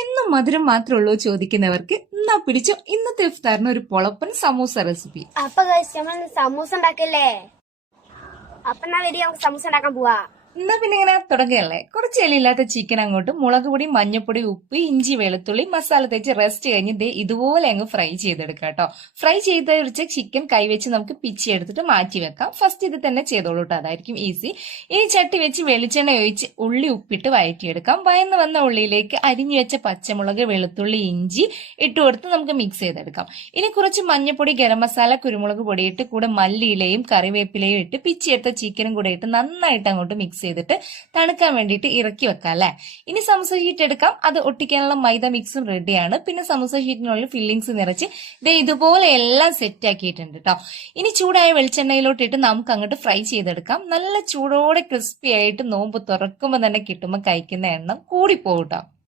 എന്നും മധുരം മാത്രമുള്ളൂ ചോദിക്കുന്നവർക്ക് എന്നാ പിടിച്ചോ ഇന്നത്തെ ഇഫ്താറിന് ഒരു പൊളപ്പൻ സമൂസ റെസിപ്പി. അപ്പൊ നമ്മൾ സമൂസ ഉണ്ടാക്കല്ലേ? അപ്പൊ നമുക്ക് സമൂസ ഉണ്ടാക്കാൻ പോവാ. എന്നാ പിന്നെ ഇങ്ങനെ തുടങ്ങുകയല്ലേ. കുറച്ച് എല്ലില്ലാത്ത ചിക്കൻ അങ്ങോട്ട് മുളക് പൊടി, മഞ്ഞപ്പൊടി, ഉപ്പ്, ഇഞ്ചി, വെളുത്തുള്ളി, മസാല തേച്ച് റെസ്റ്റ് കഴിഞ്ഞ് ദേ ഇതുപോലെ അങ്ങ് ഫ്രൈ ചെയ്തെടുക്കാം കേട്ടോ. ഫ്രൈ ചെയ്ത് വെച്ച ചിക്കൻ കൈവച്ച് നമുക്ക് പിച്ചി എടുത്തിട്ട് മാറ്റി വെക്കാം. ഫസ്റ്റ് ഇത് തന്നെ ചെയ്തോളൂ കേട്ടോ, അതായിരിക്കും ഈസി. ഇനി ചട്ടി വെച്ച് വെളിച്ചെണ്ണ ഒഴിച്ച് ഉള്ളി ഉപ്പിട്ട് വഴറ്റിയെടുക്കാം. വയന്ന് വന്ന ഉള്ളിയിലേക്ക് അരിഞ്ഞു വെച്ച പച്ചമുളക്, വെളുത്തുള്ളി, ഇഞ്ചി ഇട്ട് കൊടുത്ത് നമുക്ക് മിക്സ് ചെയ്തെടുക്കാം. ഇനി കുറച്ച് മഞ്ഞപ്പൊടി, ഗരം മസാല, കുരുമുളക് പൊടിയിട്ട് കൂടെ മല്ലിയിലയും കറിവേപ്പിലയും ഇട്ട് പിച്ചിയെടുത്ത ചിക്കനും കൂടെ ഇട്ട് നന്നായിട്ട് അങ്ങോട്ട് മിക്സ് ചെയ്തിട്ട് തണുക്കാൻ വേണ്ടിയിട്ട് ഇറക്കി വെക്കാം അല്ലെ. ഇനി സമൂസ ഷീറ്റ് എടുക്കാം. അത് ഒട്ടിക്കാനുള്ള മൈദ മിക്സും റെഡിയാണ്. പിന്നെ സമൂസ ഷീറ്റിനുള്ള ഫില്ലിങ്സ് നിറച്ച് ദേ ഇതുപോലെ എല്ലാം സെറ്റ് ആക്കിയിട്ടുണ്ട് കേട്ടോ. ഇനി ചൂടായ വെളിച്ചെണ്ണയിലോട്ടിട്ട് നമുക്ക് അങ്ങോട്ട് ഫ്രൈ ചെയ്തെടുക്കാം. നല്ല ചൂടോടെ ക്രിസ്പി ആയിട്ട് നോമ്പ് തുറക്കുമ്പോൾ തന്നെ കിട്ടുമ്പോൾ കഴിക്കുന്ന എണ്ണം കൂടിപ്പോകും കേട്ടോ.